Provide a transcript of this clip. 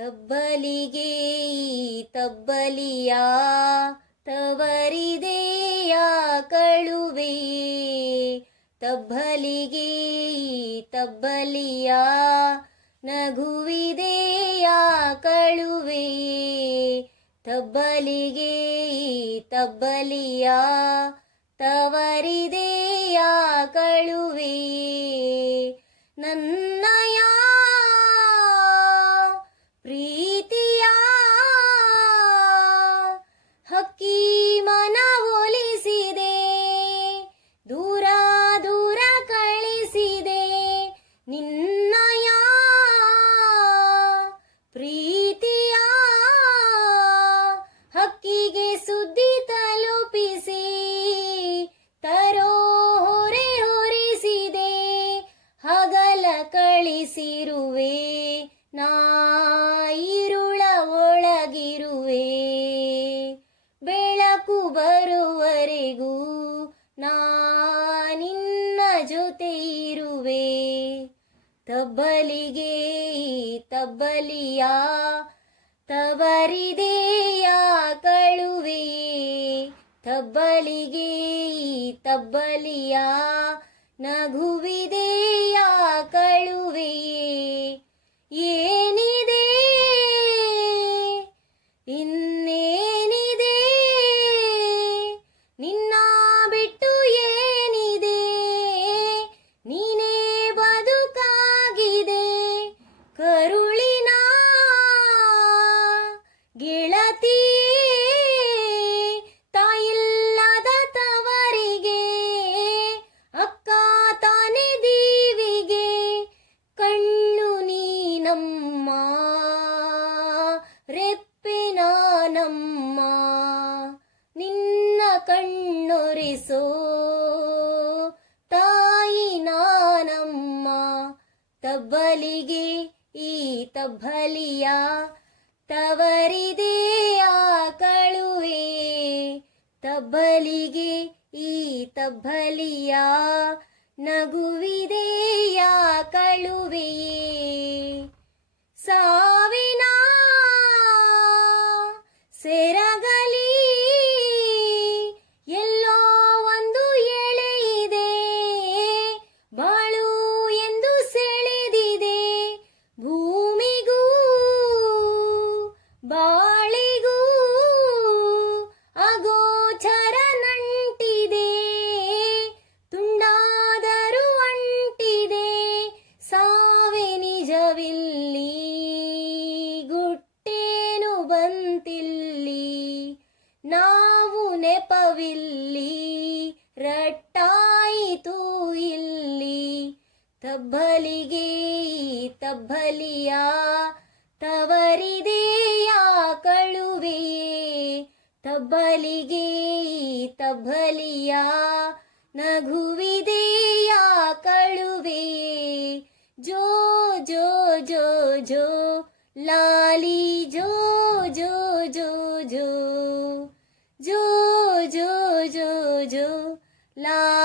ತಬ್ಬಲಿಗೆ ತಬ್ಬಲಿಯ ತವರಿದೆಯ ಕಳುವೆ? ತಬ್ಬಲಿಗೆ ತಬ್ಬಲಿಯ ನಗುವಿದೆಯ ಕಳುವೆ? ತಬ್ಬಲಿಗೆ ತಬ್ಬಲಿಯ ತವರಿದೆಯ ಕಳುವೆ? ನನ್ನಯ ಸುದ್ದಿ ತಲುಪಿಸಿ, ತರೋ ಹೊರೆ ಹೊರಿಸಿದೆ, ಹಗಲ ಕಳಿಸಿರುವೆ, ನಾ ಇರುಳ ಒಳಗಿರುವೆ. ಬೆಳಕು ಬರುವರೆಗೂ ನಾ ನಿನ್ನ ಜೊತೆ ಇರುವೆ. ತಬ್ಬಲಿಗೆ, ತಬ್ಬಲಿಯ ತವರಿದೆಯ ತಬ್ಬಲಿಯ ನಗುವಿದೆಯ ಕಣ್ಣೊರೆಸೋ ತಾಯಿ ನಾನಮ್ಮ ತಬ್ಬಲಿಗೆ ಈ ತಬ್ಬಲಿಯ ತವರಿದೆಯ ಕಳುವೆ ತಬ್ಬಲಿಗೆ ಈ ತಬ್ಬಲಿಯ ನಗುವಿದೆಯ ಕಳುವೆಯೇ ಬಂತಿಲ್ಲಿ, ನಾವು ನೆಪವಿಲ್ಲಿ, ರಟ್ಟಾಯಿತು ಇಲ್ಲಿ. ತಬ್ಬಲಿಗೆ ತಬ್ಬಲಿಯ ತವರಿದೆಯ ಕಳುವೆಯೇ? ತಬ್ಬಲಿಗೆ ತಬ್ಬಲಿಯ ನಗುವಿದೆಯ ಕಳುವೆಯೇ? ಜೋ ಜೋ ಜೋ ಜೋ લાલી જો જો જો જો જો જો જો જો લા